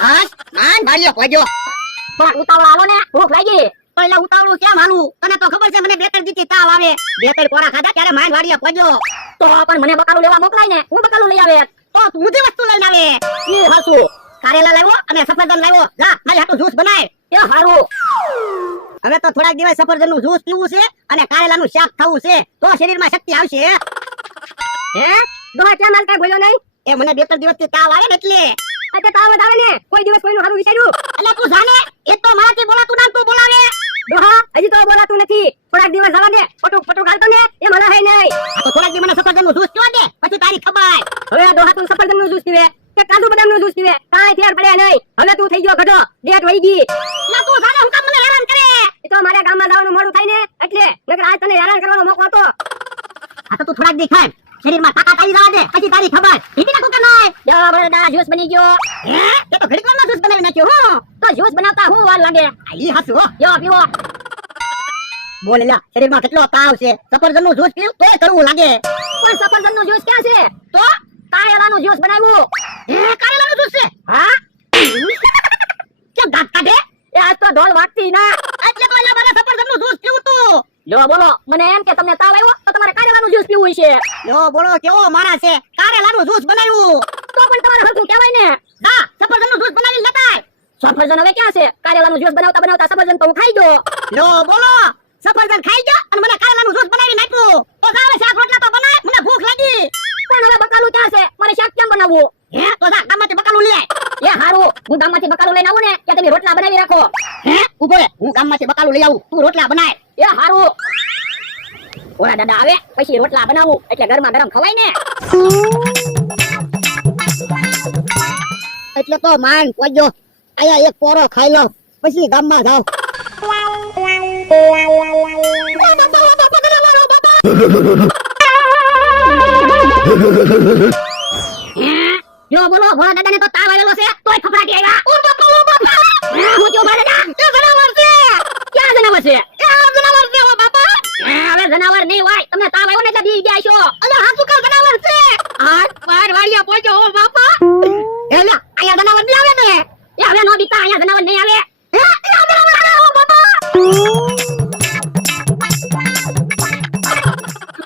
હા માન ભાળ્યો પહોંચ્યો થોડાક ઉતાવળ હાલો ને, ભૂખ લાગી. પહેલા ઉતાવળું કેમ હાલું? તને તો ખબર છે મને બે ત્રણ દીથી તાવ આવે. બે ત્રણ કોરા ખાધા ત્યારે માન ભાળ્યો પહોંચ્યો. તો પણ મને બકાલું લેવા મોકલાય ને, હું બકાલું લઈ આવે. તો તું બધી વસ્તુ લઈને આવે. એ હાસુ. કારેલા લાવ્યો અને સફરજન લાવ્યો. જા મારી હાટુ જ્યુસ બનાય. એ હારું. હવે તો થોડાક દિવસ સફરજનનું જ્યુસ પીવું છે અને કારેલાનું શાક ખાવું છે તો શરીરમાં શક્તિ આવશે. હે દોહા કેમ હાલ કાંઈ બોલ્યો નહીં? એ મને બે ત્રણ દિવસથી તાવ આવે ને એટલે. આજે તાવ જ આવે ને, કોઈ દિવસ કોઈનું હારું વિચાર્યું? એટલે તું જાને એ તો મારાથી બોલાતું ના તું બોલાવે. દોહા હજી તો બોલાતું નથી, થોડાક દિવસ જવા દે. પટુક પટુક હાલતો ને એ મને હે નહીં. આ તો થોડાક દી મને સફરજનનું જ્યુસ પીવા દે પછી તારી ખબર. હવે દોહા તું સફરજનનું જ્યુસ પીવે કે કાજુ બદામનું જ્યુસ પીવે, કાંઈ ફેર પડે નહીં. હવે તું થઈ ગયો ગધો, ડેટ વહી ગઈ. એટલે તું જાને હું કામ મને હેરાન કરે. એ તો મારે ગામમાં જવાનું મોડું થાય ને એટલે, નકર આજ તને હેરાન કરવાનો મોકો હતો. આ તો તું થોડાક દી ખાય શરીરમાં તાકાત આવી જવા દે પછી તારી ખબર. ઈટી નાખું કે નહીં? જો બરડા જ્યુસ બની ગયો. હે એ તો ઘડીકવારનો જ્યુસ બનાવી નાખ્યો હો. તો જ્યુસ બનાવતા હું વાર લાગે? આ ઈ હાસુ હો. જો પીવો. બોલ લ્યા શરીરમાં કેટલો તાવ છે, સફરજનનું જ્યુસ પીવું તોય કરવું લાગે. પણ સફરજનનું જ્યુસ ક્યાં છે? તો કારેલાનું જ્યુસ બનાવ્યું. હે કારેલાનું જ્યુસ છે? હા કેમ દાંત કાઢે? એ આજ તો ઢોલ વાગતી ના. એટલે તો એલા મને સફરજનનું જ્યુસ પીવું તું. જો બોલો, મને એમ કે તમને તાવ આવ્યો તો તમારે કારેલાનું જ્યુસ પીવું છે. લો બોલો કેવો માણસ છે, કારેલાનું જ્યુસ બનાવ્યું. તો પણ તમારે હરખું કહેવાય ને. જા સફરજનનું જ્યુસ બનાવી લેતા. સફરજન હવે ક્યાં છે? કારેલાનું જ્યુસ બનાવતા બનાવતા સફરજન તો હું ખાઈ ગયો. લો બોલો સફરજન ખાઈ ગયો અને મને કારેલાનું જ્યુસ બનાવી નાખ્યું. તો જાવે શાક રોટલા તો બનાય, મને ભૂખ લાગી. પણ હવે બકાલું ક્યાં છે? મારે શાક કેમ બનાવવું? હે તો જા ગામમાંથી બકાલું લઈ આય. એ હારું, હું ગામમાંથી બકાલું લઈને આવું ને કે તમે રોટલા બનાવી રાખો. હે ઉભો રે, હું ગામમાંથી બકાલું લઈ આવું, તું રોટલા બનાય. એ હારું. ઓલા દાદા આવે પછી રોટલા બનાવું એટલે ગરમા ગરમ ખવાય ને. એટલે તો માન પોજો આયા એક પોરો ખાઈ લો પછી ગામમાં જાવ. જો બોલો, ભોળા દાદાને તો તાવ આવેલો છે તોય ફફડાટી આવ્યા. ઓ બાપા ઓ બાપા. હું જો ભોળા દાદા, એ જનાવર છે. ક્યાં જનાવર છે? એ જનાવર છે ઓ બાપા. હવે જનાવર નહીં હોય, તમને તાવ આવ્યો ને એટલે બી ગયા છો. અલે હાસુ કા જનાવર છે. હાથ પાર વાળિયા પહોંચો ઓ બાપા. એલા આયા જનાવર નહીં આવે ને. એ હવે નો બીતા, અહીંયા જનાવર નહીં આવે. હે આયા જનાવર આવે ઓ બાપા.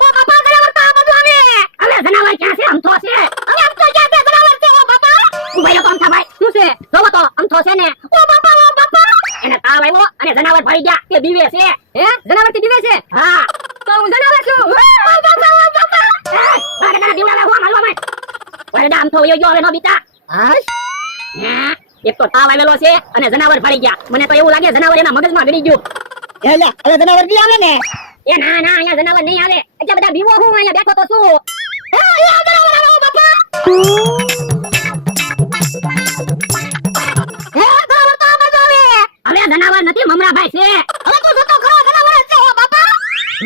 ઓ બાપા જનાવર તો આ બાજુ આવે. હવે જનાવર ક્યાં છે? અમથો છે. હવે આમ તો ક્યાં છે જનાવર છે ઓ બાપા. ઉભાઈ તો અમથા ભાઈ શું છે? જોવો તો અમથો છે ને. ઓ બાપા ઓ બાપા. એને તાવ આવ્યો અને જનાવર ભાઈ ગયા તે બીવે છે. હે જનાવર થી બીવે છે? હા તો હું જનાવર છું. ઓ બાપા ઓ બાપા. બારે દાડા બીવડાવે હું હાલવા માં. બારે દાડા અમથો વયો ગયો હવે નો બીતા. હાશ એક તો તાવ આવેલો છે અને જનાવર ભાઈ ગયા. મને તો એવું લાગે જનાવર એના મગજમાં ગળી ગયું. એલા હવે જનાવર નહીં આવે ને. એ ના ના, અહીંયા જનાવર નહીં આવે. એટલે બધા બીવો હું અહીંયા બેઠો તો છું. હે આયા જનાવર આવે ઓ બાપા. હે જનાવર તો આ બાજુ આવે. હવે જનાવર નથી, મમરાભાઈ છે. હવે તો જોતો ખરો જનાવર છે ઓ બાપા.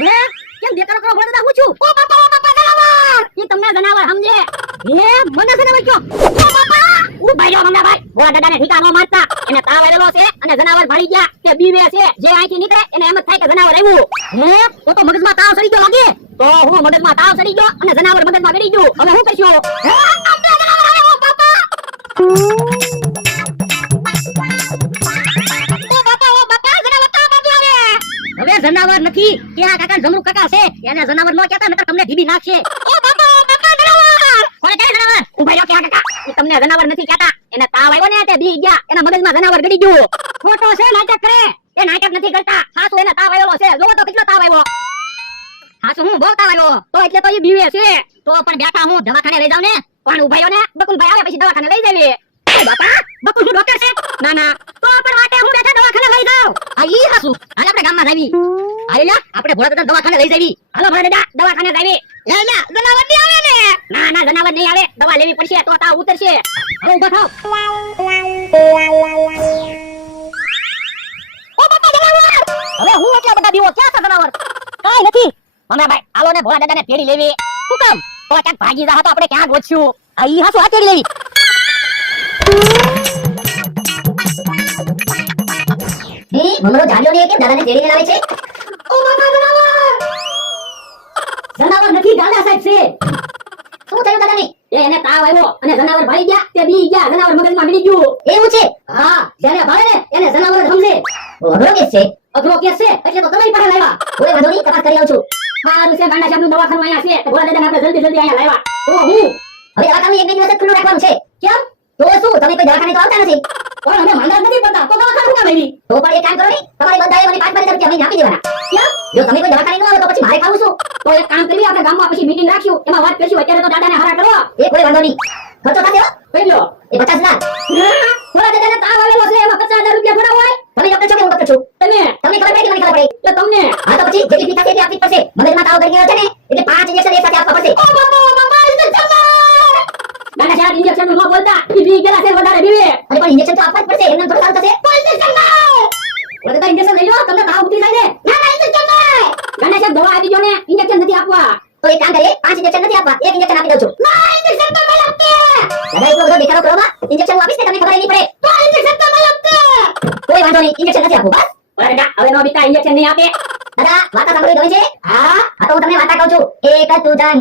હે કેમ બેકરો કરો ભોળા દાદા હું છું? ઓ બાપા જનાવર. ઈ તમને જનાવર સમજે. હે મને જનાવર કયો? ઓ બાપા. ઉભાઈ રહ્યો મમરાભાઈ. ભોળા દાદાને ઠીકા નો મારતા. એને તાવ આવેલો છે અને જનાવર ભાળી ગયા કે બીવે છે. જે અહીંથી નીકળે એને એમ જ થાય કે જનાવર આવ્યું. હે તો મગજમાં તાવ સડી ગયો લાગે. તો હું મગજમાં તાવ ચડી ગયો અને જનાવર મગજમાં ગળી ગયું. હવે હું કરશું? હે આપણે જનાવર આવે ઓ બાપા. ઓ બાપા જનાવર તો આ બાજુ આવે. હવે જનાવર નથી, ત્યાં કાકા જમરૂ કાકા છે. એને જનાવર નો કહેતા નકર તમને ઢીબી નાખશે. ઓ બાપા જનાવર. કોને કહે જનાવર? ઉભા રહ્યો ક્યાં કાકા. ઈ તમને જનાવર નથી કહેતા. એને તાવ આવ્યો ને તે બી ગયા. એના મગજમાં જનાવર ગળી ગયું. ખોટો છે, નાટક કરે. એ નાટક નથી કરતા. સાસુ એને તાવ આવેલો છે. જોવો તો કેટલો તાવ આવ્યો. સાસુ હું બહુ તાવ આવ્યો. તો એટલે તો ઈ બીવે છે. તો પણ બેઠા હું દવાખાને લઈ જાવ ને. પણ ઉભા રહ્યો ને, બકુલભાઈ આવે પછી દવાખાને લઈ જાવી. એ બાપા, બકુલ શું ડોક્ટર છે? ના ના, તો પણ વાટે હું બેઠા દવાખાને લઈ જાવ. આ ઈ સાસુ, હાલ આપણે ગામમાં જાવી. હાલ લ્યા, આપણે ભોળા દાદા દવાખાને લઈ જાવી. હાલો ભોળા દાદા દવાખાને જાવી. એલા જનાવર નહીં આવે ને. ના ના, જનાવર નહીં આવે. દવા લેવી પડશે તો તાવ ઉતરશે. હવે ઉભા થાવ. ઓ બાપા જનાવર. હવે હું એટલા બધા બીવો ક્યાં છે જનાવર? કાઈ નથી. મમરાભાઈ હાલો ને ભોળા દાદાને તેડી લેવી. શું કામ? તો ક્યાંક ભાગી જા તો આપણે ક્યાં ગોતશું? આ ઈ હાસુ આ તેડી લેવી. મમરો જાડ્યો ને કે દાદાને તેડીને લાવે છે. ઓ બાપા જનાવર. જનાવર નથી, દાદા સાહેબ છે. શું થયું દાદાને? એ એને તાવ આવ્યો અને જનાવર ભાઈ ગયા તે બી ગયા જનાવર મગજમાં ગળી ગયું. એવું છે? હા, જ્યારે ભાળે ને એને જનાવર જ સમજે. અઘરો કેસ છે. અઘરો કેસ છે એટલે તો તમારી પાસે લાવ્યા. કોઈ વાંધો નહીં, તપાસ કરી આવું છું. સારું છે, ગાંડા સાહેબનું દવાખાનું અહીંયા છે તો ભોળા દાદાને આપણે જલ્દી અહીંયા લાવ્યા. તો હું હવે દવાખાનું એક બે દિવસ જ ખુલ્લું રાખવાનું છે. કેમ? તો શું, તમે કોઈ દવાખાને તો આવતા નથી? પણ અમે માંદા જ નથી પડતા તો દવાખાનું કામ આવી? તો પણ એક કામ કરો ને, તમારે બધાએ મને 5,000 રૂપિયા મહિને આપી દેવાના. કેમ? જો તમે કોઈ દવાખાને ન આવો તો પછી મારે ખાવું શું? તો એક કામ કરીએ, આપણે ગામમાં પછી મીટિંગ રાખશું, એમાં વાત કરશું. અત્યારે તો દાદાને હારા કરો. એ કોઈ વાંધો નહીં. ખર્ચો થશે હો? કેટલો? એ 50,000. ભોળા દાદાને તાવ આવેલો છે, એમાં 50,000 રૂપિયા થોડા હોય? તમે ડોક્ટર છો કે હું ડોક્ટર છું? તમે તમને ખબર પડે કે મને ખબર પડે? તો તમને હા તો પછી જેટલી ફી થશે એટલી આપવી જ પડશે. મગજમાં તાવ ગળી ગયો છે ને એટલે 5 ઇન્જેક્શન એક સાથે આપવા પડશે. ગાંડા સાહેબ ઇન્જેક્શન નું ન બોલતા. ઈ બી ગેલા છે વધારે બીવે. અરે પણ ઇન્જેક્શન તો આપવા જ પડશે, એમને થોડું સારું થશે. ઓલા દાદા ઇન્જેક્શન લઈ લો, તમને તાવ ઉતરી જાય ને. ના ના ઇન્જેક્શન નહીં. ગાંડા સાહેબ દવા આપી દો ને, ઇન્જેક્શન નથી આપવા. તો એક કામ કરીએ, 5 ઇન્જેક્શન નથી આપવા, એક ઇન્જેક્શન આપી દઉં છું. ના ઇન્જેક્શન તો નહીં આપતે. દાદા એટલો બધો દેખાડો કરો માં, ઇન્જેક્શન હું આપીશ ને તમને ખબર નહીં પડે. તો ઇન્જેક્શન તો નહીં આપતે. કોઈ વાંધો નહીં, ઇન્જેક્શન નથી આપવું બસ. ઓલા દાદા હવે નો બીતા ઇન્જેક્શન નહીં આપે. દાદા વાતા સાંભળવી ગમે છે? હા તો હું તમને વાતા કહું છું. એક તું જાન